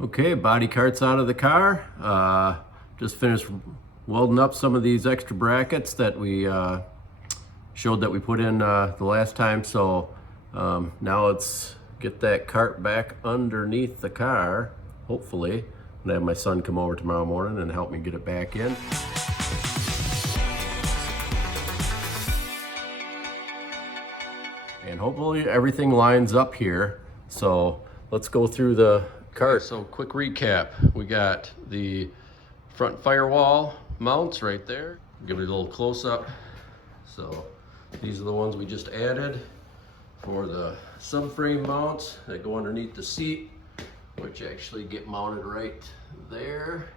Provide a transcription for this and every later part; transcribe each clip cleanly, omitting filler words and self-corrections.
Okay, body cart's out of the car. Just finished welding up some of these extra brackets that we showed that we put in the last time. So now let's get that cart back underneath the car, hopefully. I'm gonna have my son come over tomorrow morning and help me get it back in. And hopefully everything lines up here. So let's go through the cart. So quick recap. We got the front firewall mounts right there. Give it a little close up. So these are the ones we just added for the subframe mounts that go underneath the seat, which actually get mounted right there.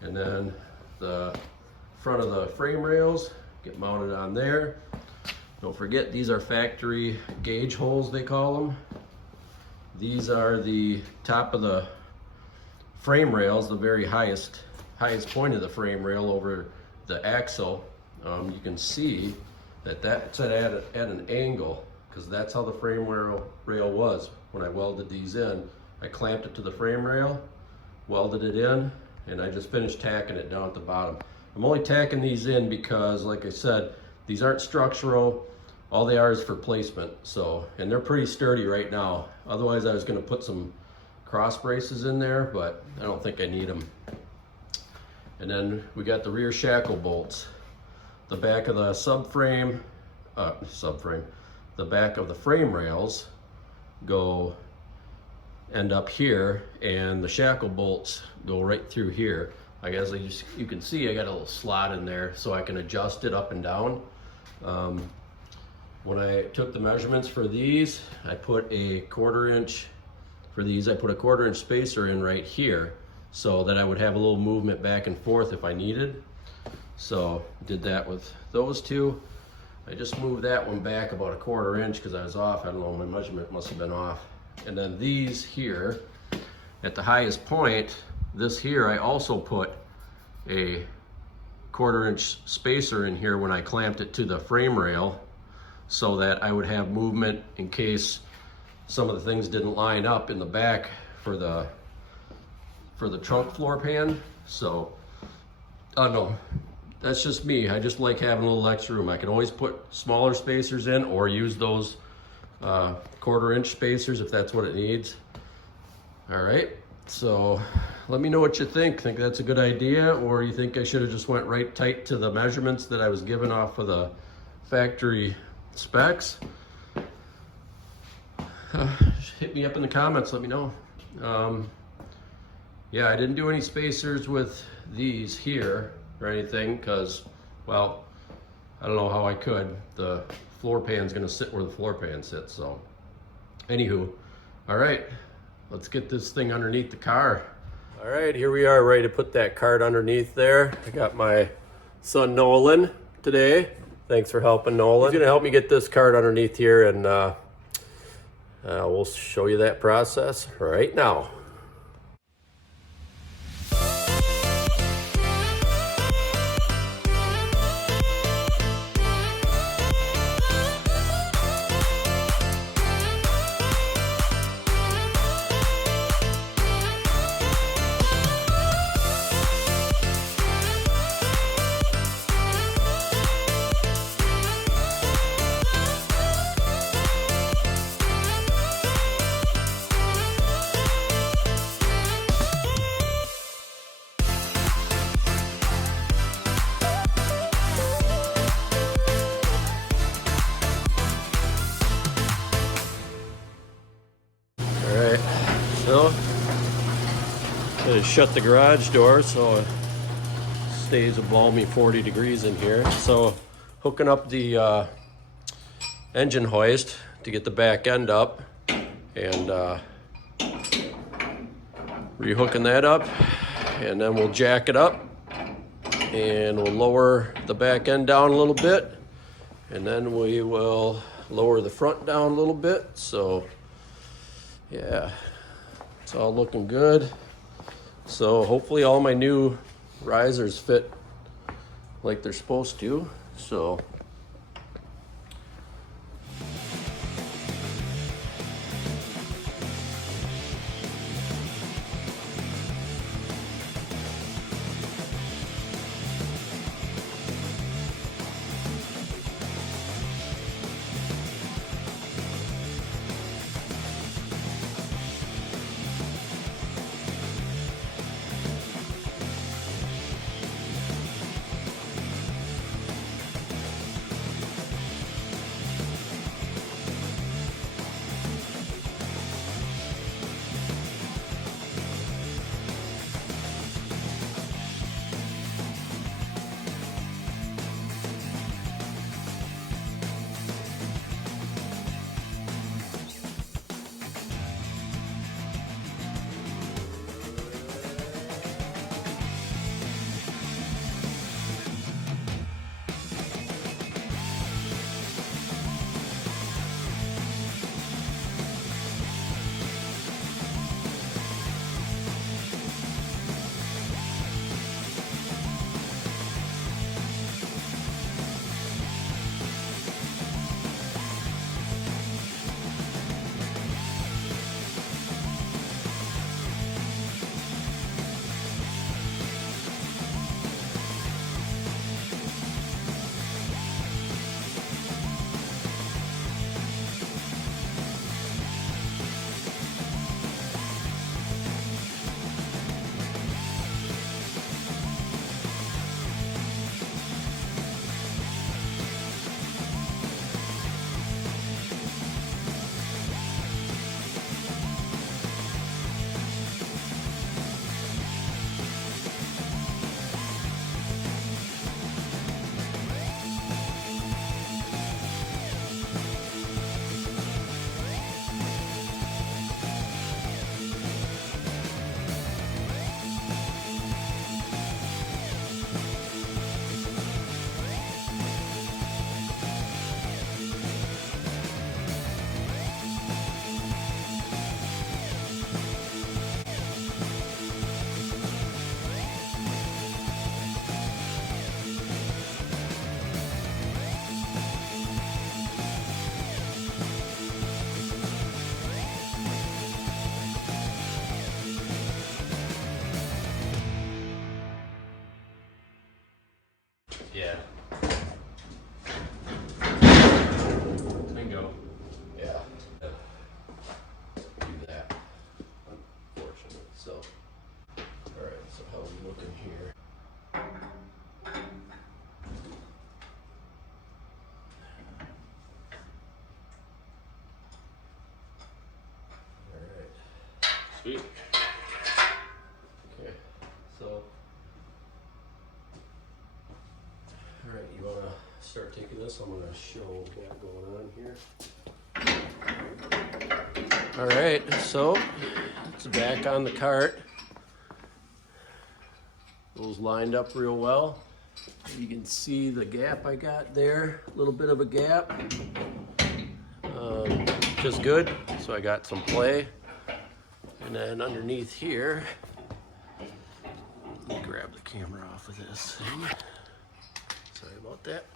And then the front of the frame rails get mounted on there. Don't forget, these are factory gauge holes, they call them. These are the top of the frame rails, the very highest point of the frame rail over the axle. You can see that that's at an angle, because that's how the frame rail was when I welded these in. I clamped it to the frame rail, welded it in, and I just finished tacking it down at the bottom. I'm only tacking these in because, like I said, these aren't structural. All they are is for placement. So, and they're pretty sturdy right now. Otherwise, I was going to put some cross braces in there, but I don't think I need them. And then we got the rear shackle bolts. The back of the the back of the frame rails end up here, and the shackle bolts go right through here. I guess you can see I got a little slot in there so I can adjust it up and down. When I took the measurements for these, I put a 1/4 inch, for these I put a 1/4 inch spacer in right here so that I would have a little movement back and forth if I needed. So did that with those two. I just moved that one back about a 1/4 inch because I was off. I don't know, my measurement must have been off. And then these here, at the highest point, this here, I also put a 1/4 inch spacer in here when I clamped it to the frame rail, so that I would have movement in case some of the things didn't line up in the back for the trunk floor pan. So, no, that's just me. I just like having a little extra room. I can always put smaller spacers in or use those 1/4 inch spacers if that's what it needs. All right, so let me know what you think. Think that's a good idea, or you think I should have just went right tight to the measurements that I was given off of the factory specs? Hit me up in the comments, let me know. Yeah, I didn't do any spacers with these here or anything because, well, I don't know how I could. The floor pan's gonna sit where the floor pan sits. So anywho, all right, let's get this thing underneath the car. All right, here we are, ready to put that cart underneath there. I got my son Nolan today. Thanks for helping, Nolan. He's gonna help me get this cart underneath here, and we'll show you that process right now. So, gotta shut the garage door so it stays a balmy 40 degrees in here. So, hooking up the engine hoist to get the back end up, and rehooking that up, and then we'll jack it up and we'll lower the back end down a little bit, and then we will lower the front down a little bit. So yeah, it's all looking good. So hopefully all my new risers fit like they're supposed to. So Sweet. Okay, so, all right, you wanna start taking this? I'm gonna show what we got going on here. All right, so it's back on the cart. Those lined up real well. You can see the gap I got there, a little bit of a gap, which is good. So I got some play. And then underneath here, let me grab the camera off of this thing. Sorry about that.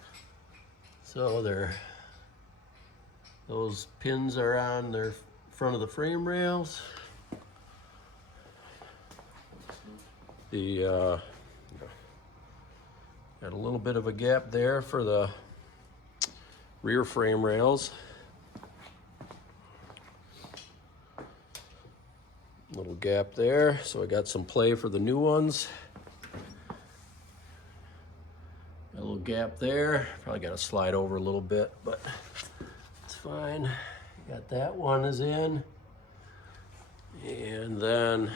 So those pins are on their front of the frame rails. Got a little bit of a gap there for the rear frame rails. Little gap there, so I got some play for the new ones. Got a little gap there. Probably got to slide over a little bit, but it's fine. Got that one is in, and then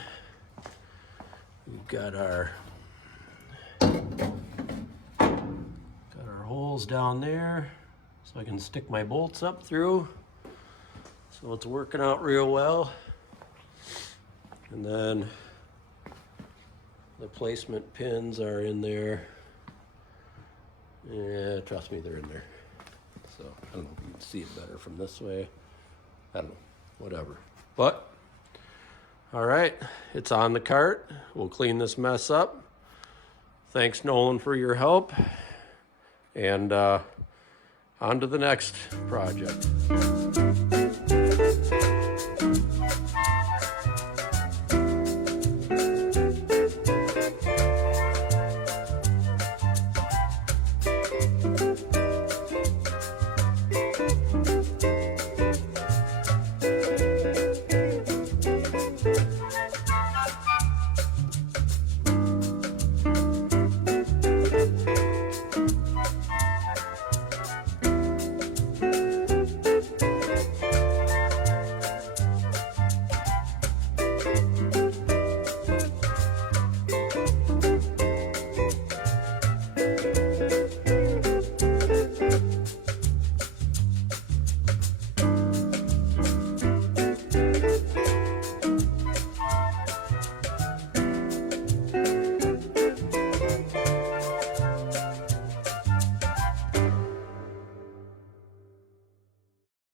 we've got our holes down there, so I can stick my bolts up through. So it's working out real well. And then the placement pins are in there. Yeah, trust me, they're in there. So I don't know if you can see it better from this way. I don't know, whatever. But, all right, it's on the cart. We'll clean this mess up. Thanks, Nolan, for your help. And on to the next project.